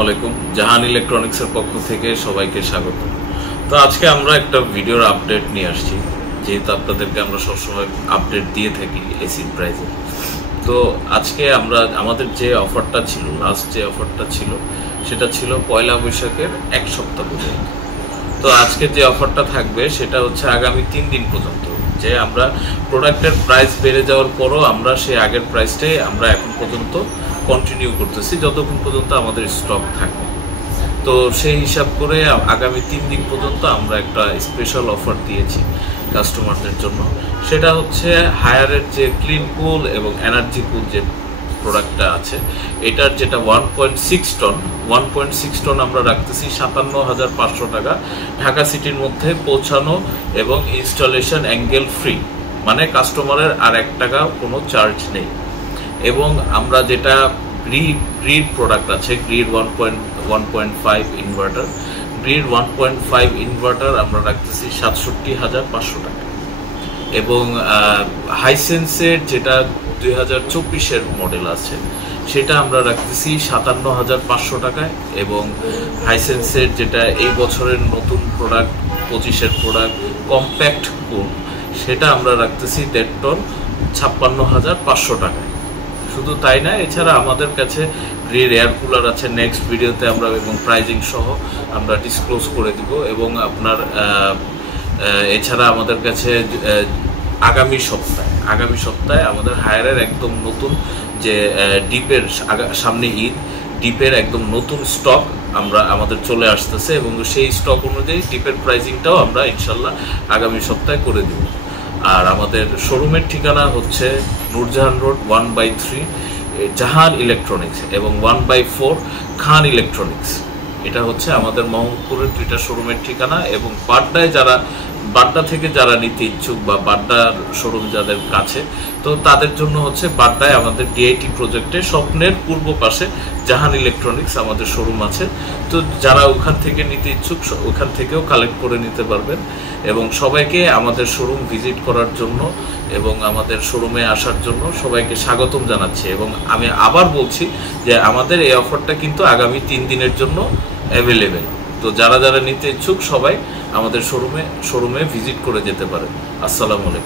আসসালামু আলাইকুম। জাহান ইলেকট্রনিক্সের পক্ষ থেকে সবাইকে স্বাগত। তো আজকে আমরা একটা ভিডিওর আপডেট নিয়ে আসছি, যেহেতু আপনাদেরকে আমরা সবসময় আপডেট দিয়ে থাকি এসির প্রাইসে। তো আজকে আমরা আমাদের যে অফারটা ছিল, লাস্ট যে অফারটা ছিল সেটা ছিল পয়লা বৈশাখের এক সপ্তাহ পর্যন্ত। তো আজকে যে অফারটা থাকবে সেটা হচ্ছে আগামী 3 দিন পর্যন্ত, যে আমরা প্রোডাক্টের প্রাইস বেড়ে যাওয়ার পরও আমরা সেই আগের প্রাইসটাই আমরা এখন পর্যন্ত কন্টিনিউ করতেছি যতক্ষণ পর্যন্ত আমাদের স্টক থাকে। তো সেই হিসাব করে আগামী 3 দিন পর্যন্ত আমরা একটা স্পেশাল অফার দিয়েছি কাস্টমারদের জন্য। সেটা হচ্ছে হায়ারের যে ক্লিন কুল এবং এনার্জি কুল যে প্রোডাক্টটা আছে, এটার যেটা 1.6 টন আমরা রাখতেছি 57,500 টাকা, ঢাকা সিটির মধ্যে পৌঁছানো এবং ইনস্টলেশন অ্যাঙ্গেল ফ্রি, মানে কাস্টমারের আর 1 টাকা কোনো চার্জ নেই। এবং আমরা যেটা গ্রিড প্রোডাক্ট আছে, গ্রিড 1.5 ইনভার্টার, গ্রিড 1.5 ইনভার্টার আমরা রাখতেছি 67,500 টাকা। এবং হাইসেন্সের যেটা 2024-এর মডেল আছে সেটা আমরা রাখতেছি 57,500 টাকায়। এবং হাইসেন্সের যেটা এই বছরের নতুন প্রোডাক্ট 25-এর প্রোডাক্ট কম্প্যাক্ট কুল, সেটা আমরা রাখতেছি 1.5 টন 56,500 টাকায়। শুধু তাই না, এছাড়া আমাদের কাছে গ্রিড এয়ার কুলার আছে, নেক্সট ভিডিওতে আমরা এবং প্রাইজিং সহ আমরা ডিসক্লোজ করে দিব। এবং আপনার এছাড়া আমাদের কাছে আগামী সপ্তাহে আমাদের হায়ারের একদম নতুন যে ডিপের সামনে ঈদ, ডিপের একদম নতুন স্টক আমাদের চলে আসতেছে এবং সেই স্টক অনুযায়ী ডিপের প্রাইজিংটাও আমরা ইনশাল্লাহ আগামী সপ্তাহে করে দেব। আর আমাদের শোরুমের ঠিকানা হচ্ছে নূরজাহান রোড 1/3 জাহান ইলেকট্রনিক্স এবং 1/4 খান ইলেকট্রনিক্স। এটা হচ্ছে আমাদের মোহাম্মদপুরের 2টা শোরুমের ঠিকানা। এবং বাড্ডা থেকে যারা নিতে ইচ্ছুক বা বাড্ডার শোরুম যাদের কাছে, তো তাদের জন্য হচ্ছে বাড্ডায় আমাদের ডিআইটি প্রজেক্টে স্বপ্নের পূর্ব পাশে জাহান ইলেকট্রনিক্স আমাদের শোরুম আছে। তো যারা ওখান থেকে নিতে ইচ্ছুক ওখান থেকেও কালেক্ট করে নিতে পারবেন। এবং সবাইকে আমাদের শোরুম ভিজিট করার জন্য এবং আমাদের শোরুমে আসার জন্য সবাইকে স্বাগতম জানাচ্ছি। এবং আমি আবার বলছি যে আমাদের এই অফারটা কিন্তু আগামী 3 দিনের জন্য অ্যাভেলেবেল। তো যারা নিতে ইচ্ছুক সবাই আমাদের শোরুমে ভিজিট করে যেতে পারেন। আসসালামু আলাইকুম।